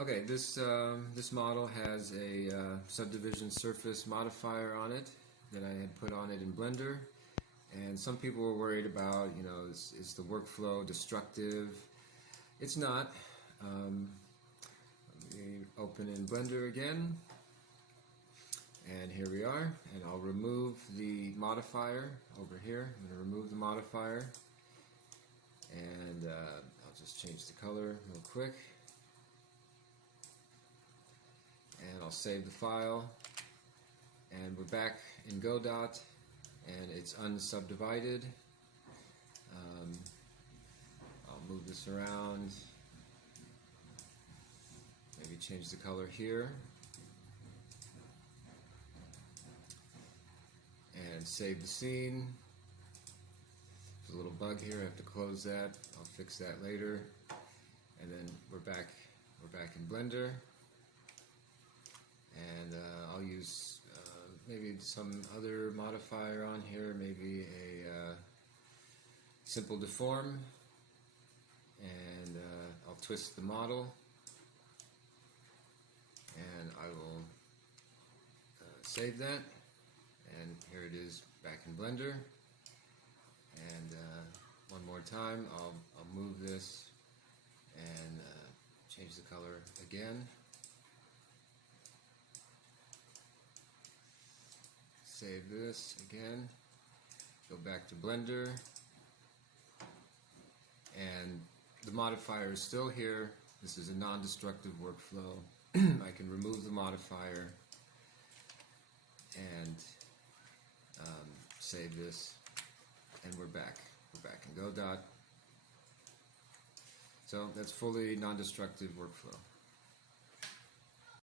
Okay, this model has a subdivision surface modifier on it that I had put on it in Blender, and some people were worried about, is the workflow destructive? It's not. Let me open in Blender again, and here we are, and I'll remove the modifier over here. I'm going to remove the modifier, and I'll just change the color real quick. And I'll save the file, and we're back in godot, and it's unsubdivided. I'll move this around, maybe change the color here, and save the scene. There's a little bug here, I have to close that. I'll fix that later. And then we're back in Blender. And I'll use maybe some other modifier on here, maybe a simple deform, and I'll twist the model, and I will save that, and here it is back in Blender. And one more time I'll move this and change the color again. Save this again, go back to Blender, and the modifier is still here. This is a non-destructive workflow. I can remove the modifier and save this, and we're back in godot. So that's fully non-destructive workflow.